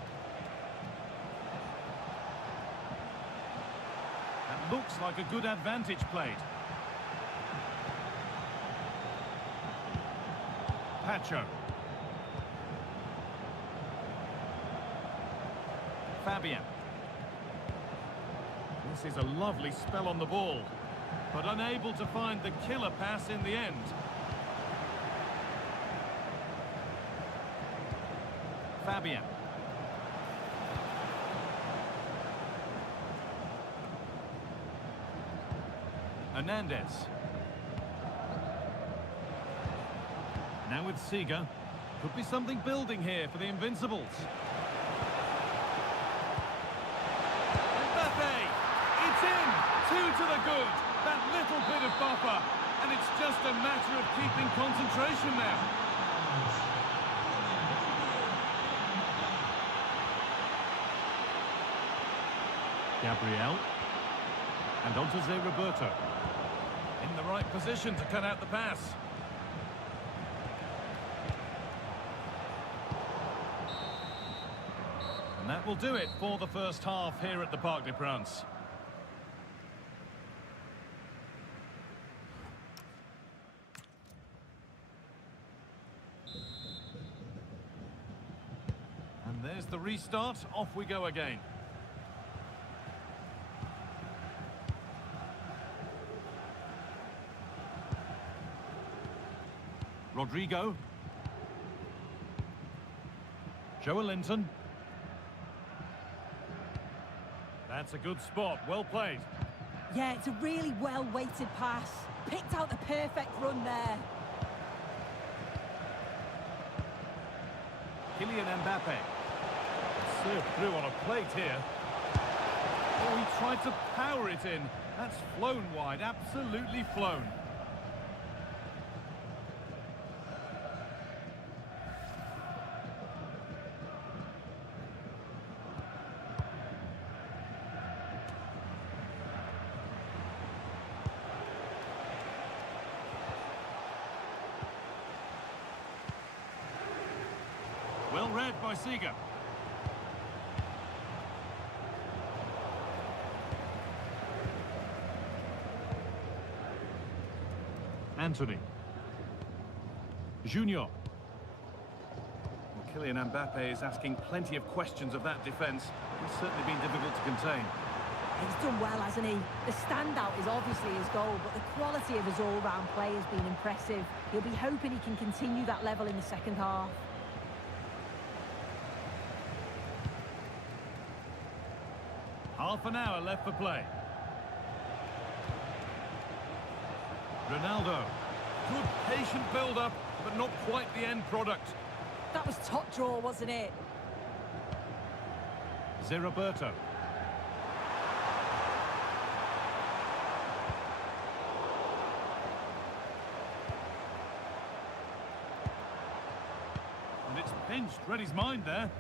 That looks like a good advantage played. Pacho. Fabian. This is a lovely spell on the ball, but unable to find the killer pass in the end. Fabian. Hernandez. Now with Seeger. Could be something building here for the Invincibles. It's in! 2 to the good. That little bit of buffer. And it's just a matter of keeping concentration now. Gabriel. And on to Roberto. In the right position to cut out the pass. And that will do it for the first half here at the Parc des Princes. And there's the restart. Off we go again. Rodrigo. Joelinton. That's a good spot, well played. Yeah, it's a really well-weighted pass. Picked out the perfect run there. Kylian Mbappe. Served through on a plate here. Oh, he tried to power it in. That's flown wide, absolutely flown. Well read by Seeger. Anthony. Junior. Well, Kylian Mbappe is asking plenty of questions of that defence. It's certainly been difficult to contain. He's done well, hasn't he? The standout is obviously his goal, but the quality of his all-round play has been impressive. He'll be hoping he can continue that level in the second half. Half an hour left for play. Ronaldo. Good patient build-up, but not quite the end product. That was top draw, wasn't it? Roberto. And it's pinched, read his mind there.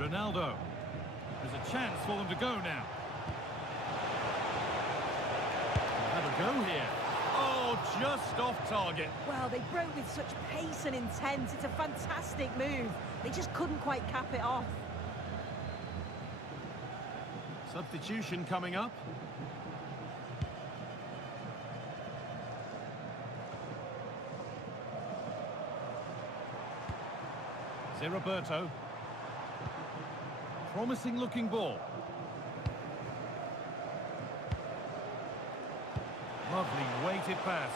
Ronaldo. There's a chance for them to go now. Have a go here. Oh, just off target. Well, they broke with such pace and intent. It's a fantastic move. They just couldn't quite cap it off. Substitution coming up. Roberto. Promising looking ball. Lovely weighted pass.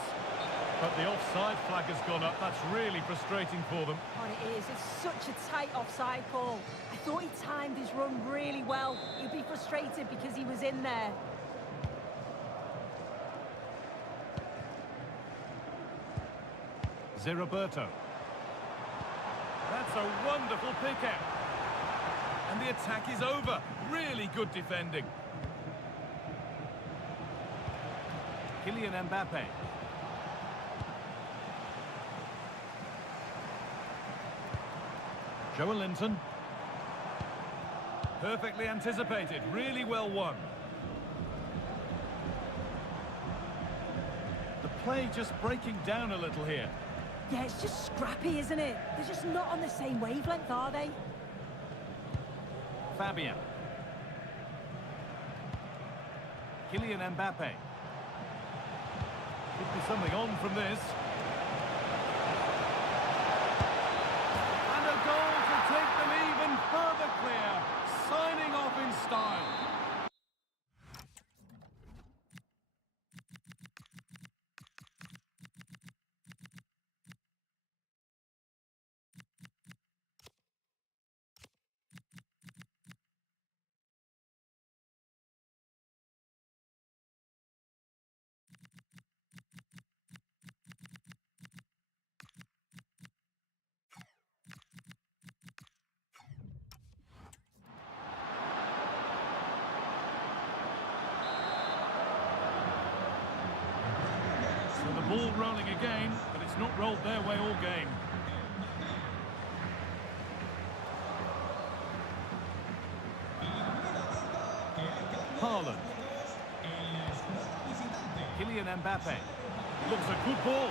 But the offside flag has gone up. That's really frustrating for them. Oh, it is. It's such a tight offside call. I thought he timed his run really well. He'd be frustrated because he was in there. Roberto. That's a wonderful pick out. And the attack is over. Really good defending. Kylian Mbappe. Joelinton. Perfectly anticipated. Really well won. The play just breaking down a little here. Yeah, it's just scrappy, isn't it? They're just not on the same wavelength, are they? Fabian. Kylian Mbappe. Could be something on from this. And a goal to take them even further clear. Signing off in style. So the ball rolling again, but it's not rolled their way all game. Haaland. Kylian Mbappe. Looks a good ball.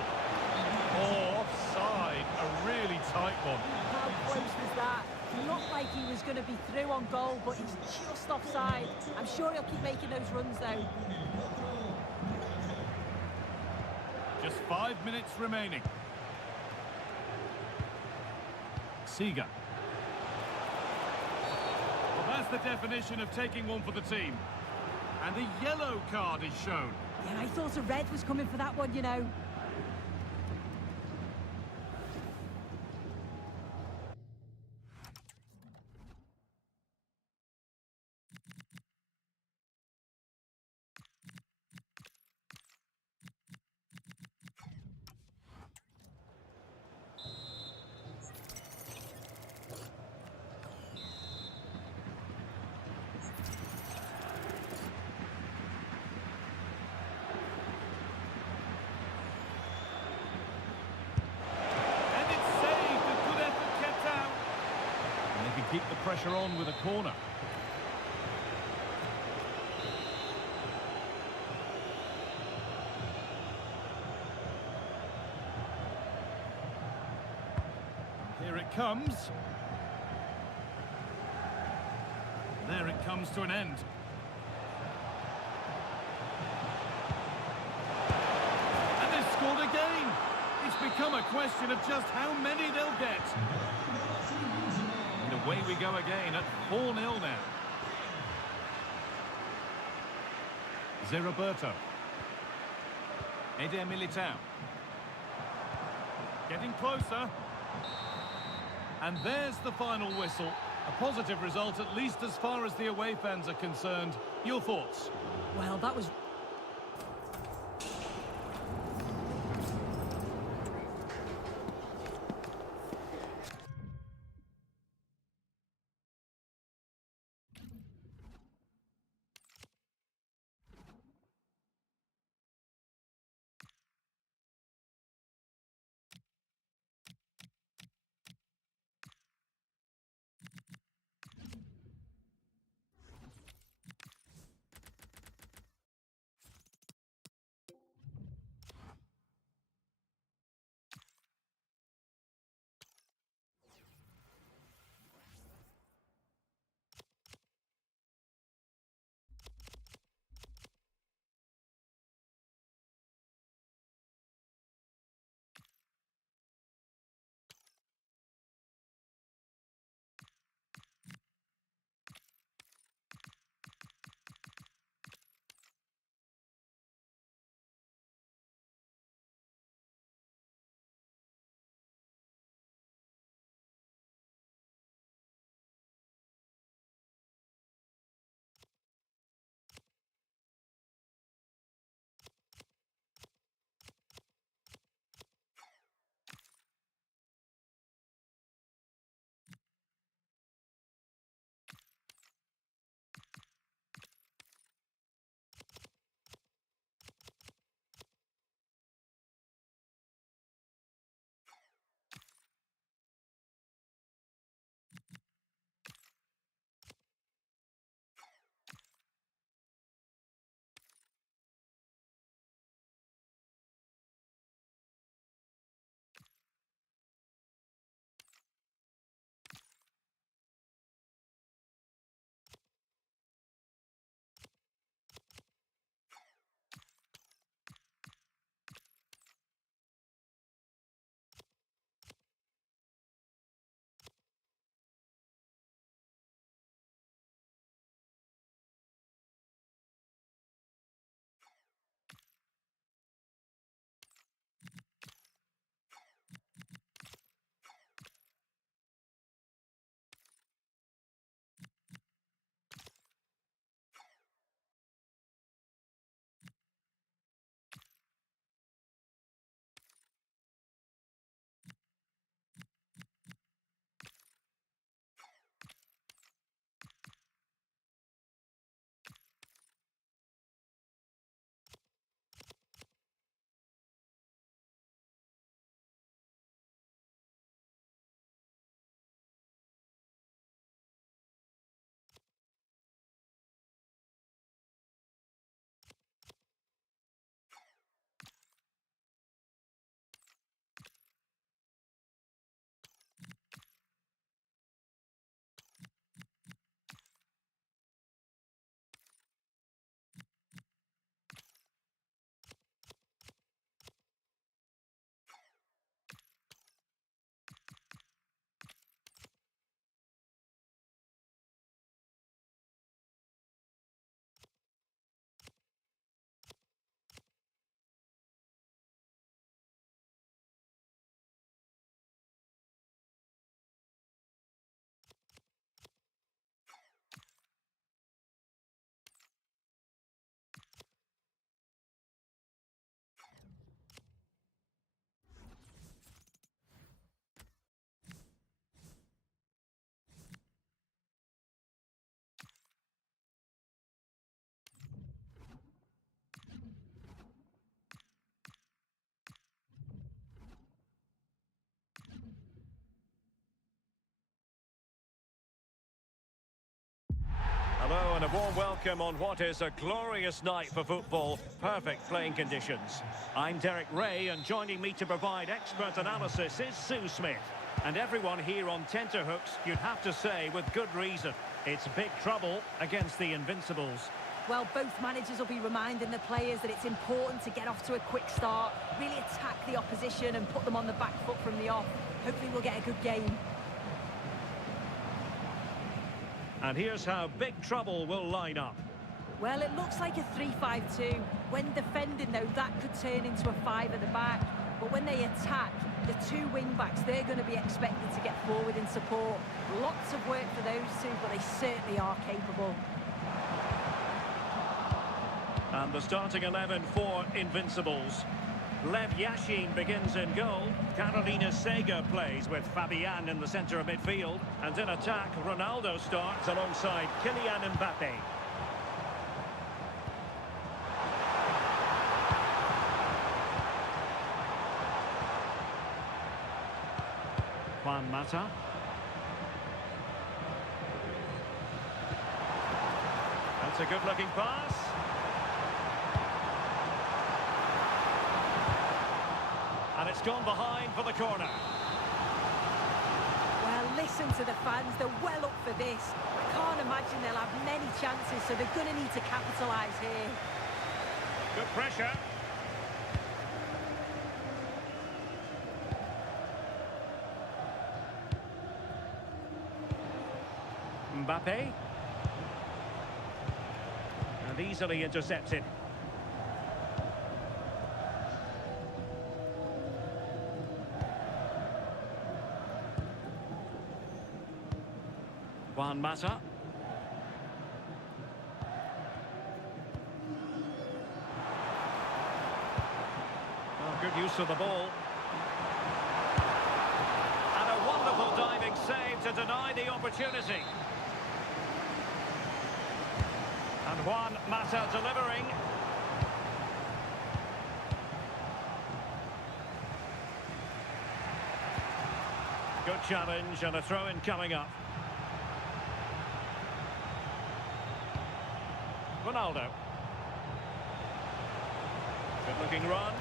Oh, offside. A really tight one. How close was that? It looked like he was going to be through on goal, but he's just offside. I'm sure he'll keep making those runs, though. Just 5 minutes remaining. Seeger. Well, that's the definition of taking one for the team. And a yellow card is shown. Yeah, I thought a red was coming for that one, you know. And it's saved. A good effort kept out. And they can keep the pressure on with a corner. Here it comes. There it comes to an end. And they've scored again. It's become a question of just how many they'll get. And away we go again at 4-0 now. Roberto. Eder Militao. Getting closer. And there's the final whistle. A positive result, at least as far as the away fans are concerned. Your thoughts? Well, that was Hello and a warm welcome on what is a glorious night for football. Perfect playing conditions. I'm Derek Ray, and joining me to provide expert analysis is Sue Smith. And everyone here on tenterhooks, you'd have to say with good reason. It's big trouble against the Invincibles. Well, both managers will be reminding the players that it's important to get off to a quick start, really attack the opposition and put them on the back foot from the off. Hopefully we'll get a good game. And here's how big trouble will line up. Well, it looks like a 3-5-2. When defending, though, that could turn into a 5 at the back. But when they attack, the two wing-backs, they're going to be expected to get forward in support. Lots of work for those two, but they certainly are capable. And the starting 11 for Invincibles. Lev Yashin begins in goal. Carolina Sega plays with Fabian in the centre of midfield. And in attack, Ronaldo starts alongside Kylian Mbappe. Juan Mata. That's a good-looking pass. And it's gone behind for the corner. Well, listen to the fans. They're well up for this. I can't imagine they'll have many chances, so they're going to need to capitalise here. Good pressure. Mbappe. And easily intercepted. Juan Mata. Oh, good use of the ball. And a wonderful diving save to deny the opportunity. And Juan Mata delivering. Good challenge and a throw-in coming up. Ronaldo. Good-looking run.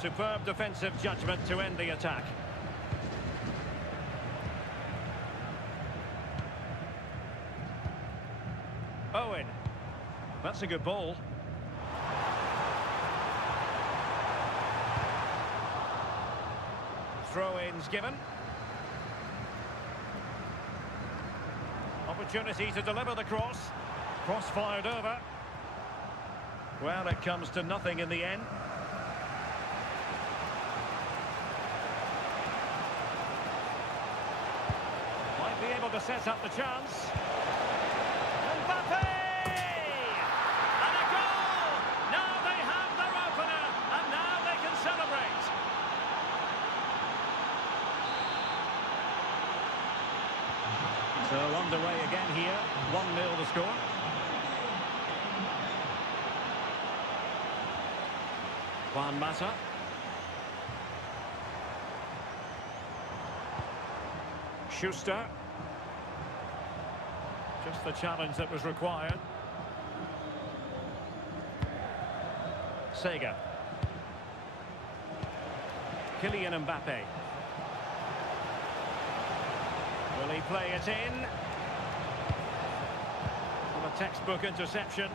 Superb defensive judgment to end the attack. Owen. That's a good ball. Throw-ins given. Opportunity to deliver the cross. Cross fired over. Well, it comes to nothing in the end. Might be able to set up the chance. Mbappe! And a goal! Now they have their opener, and now they can celebrate. So underway again here, 1-0 the score. Juan Mata. Schuster. Just the challenge that was required. Sega. Kylian Mbappe. Will he play it in? Well, a textbook interception.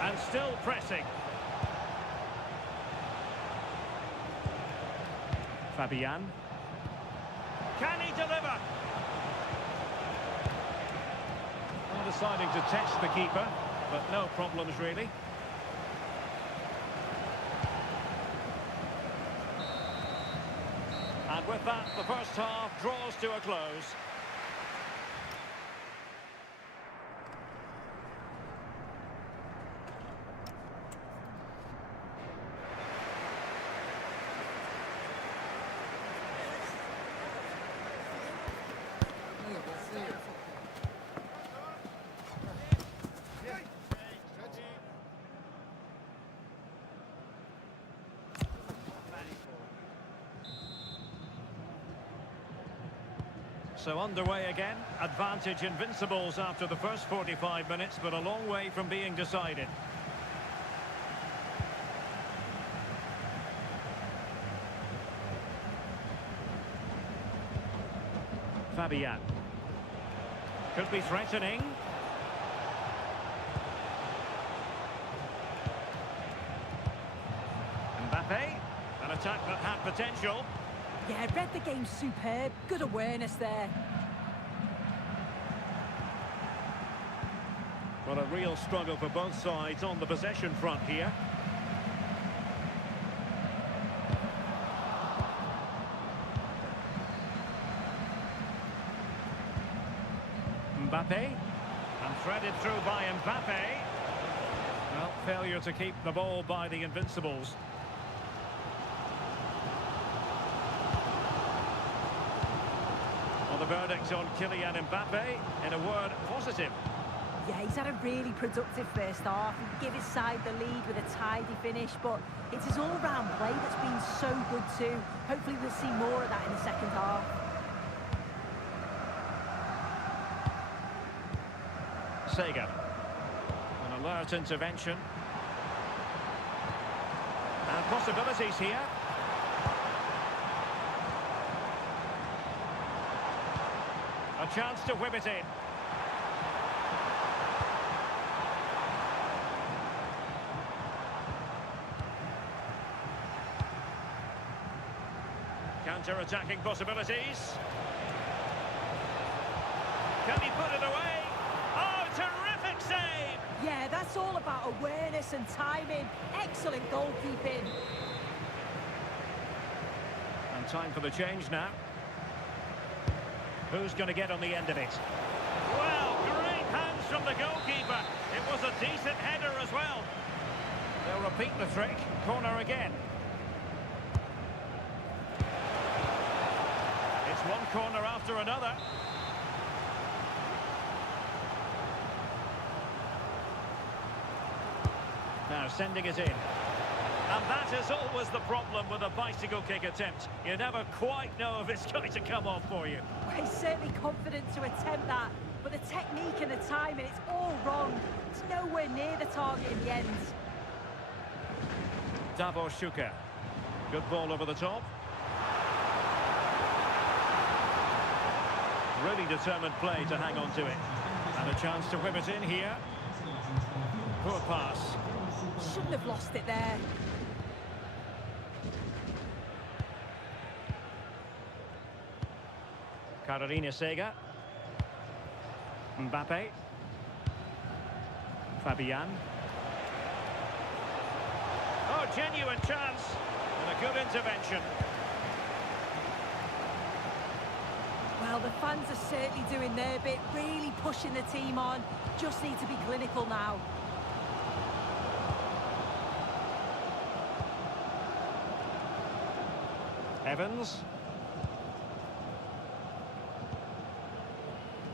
And still pressing. Fabian. Can he deliver? Deciding to test the keeper, but no problems really. And with that, the first half draws to a close. So underway again. Advantage Invincibles after the first 45 minutes, but a long way from being decided. Fabian. Could be threatening. Mbappe. An attack that had potential. Yeah, read the game superb. Good awareness there. Well, a real struggle for both sides on the possession front here. Mbappe. And threaded through by Mbappe. Well, failure to keep the ball by the Invincibles. Well, the verdict on Kylian Mbappe, in a word, positive. Yeah, he's had a really productive first half. He gave his side the lead with a tidy finish, but it's his all-round play that's been so good too. Hopefully we'll see more of that in the second half. Sega. An alert intervention. And possibilities here. A chance to whip it in. Counter-attacking possibilities. Can he put it away? Oh, terrific save! Yeah, that's all about awareness and timing. Excellent goalkeeping. And time for the change now. Who's going to get on the end of it? Well, great hands from the goalkeeper. It was a decent header as well. They'll repeat the trick. Corner again. It's one corner after another. Now sending it in. And that is always the problem with a bicycle kick attempt. You never quite know if it's going to come off for you. Well, he's certainly confident to attempt that, but the technique and the timing, it's all wrong. It's nowhere near the target in the end. Davor Schuker. Good ball over the top. Really determined play to hang on to it. And a chance to whip it in here. Poor pass. Shouldn't have lost it there. Carolina Sega. Mbappe. Fabian. Oh, genuine chance. And a good intervention. Well, the fans are certainly doing their bit, really pushing the team on. Just need to be clinical now. Evans.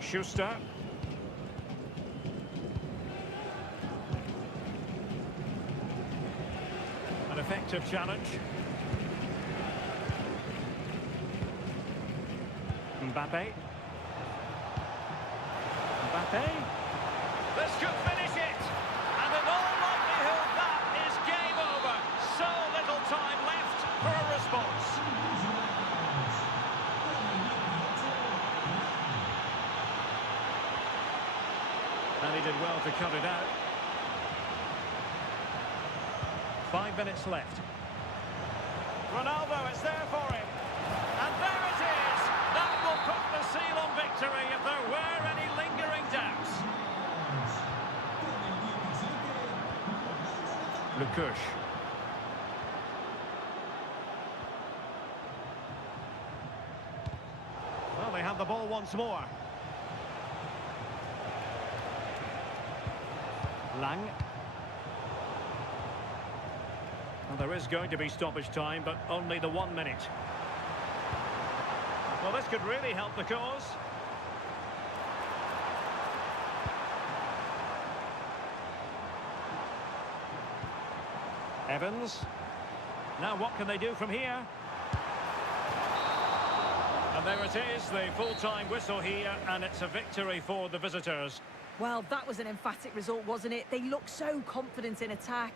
Schuster. An effective challenge. Mbappe. Mbappe. This could finish it. And in all likelihood, that is game over. So little time left for a response. And he did well to cut it out. 5 minutes left. Ronaldo is there for him. And there it is! That will put the seal on victory if there were any lingering doubts. Lukush. Well, they have the ball once more. Lang. Well, there is going to be stoppage time, but only the 1 minute. Well, this could really help the cause. Evans. Now what can they do from here? And And there it is, the full-time whistle here, and it's a victory for the visitors. Well, that was an emphatic result, wasn't it? They look so confident in attack.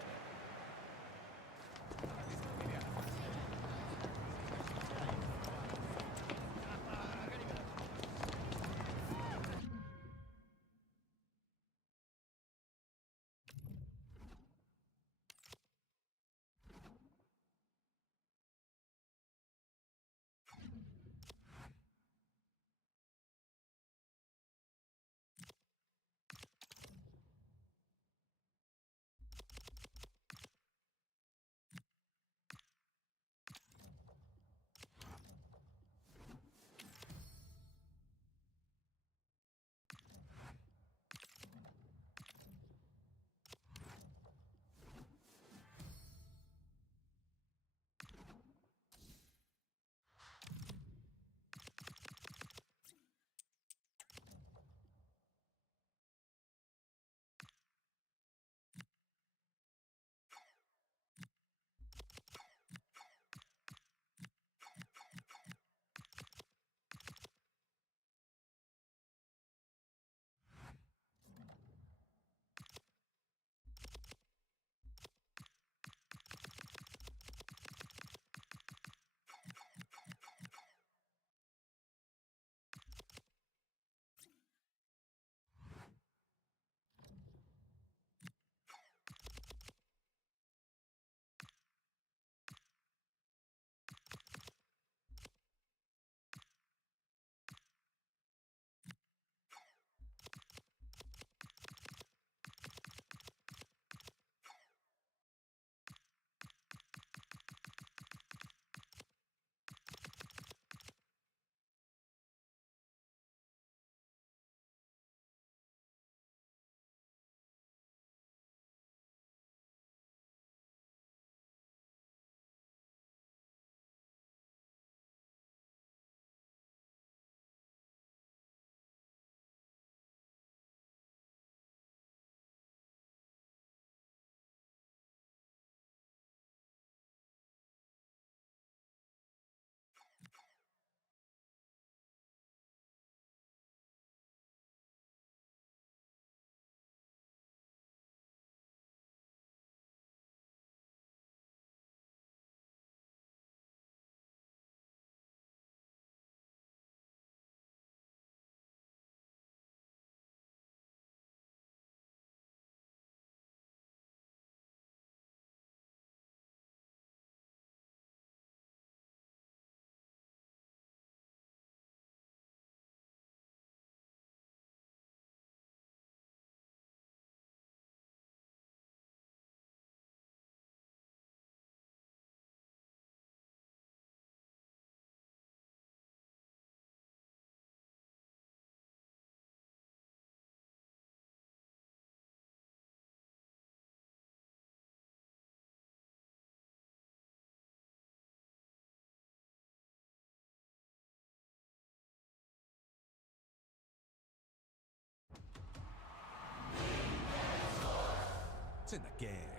It's in the game.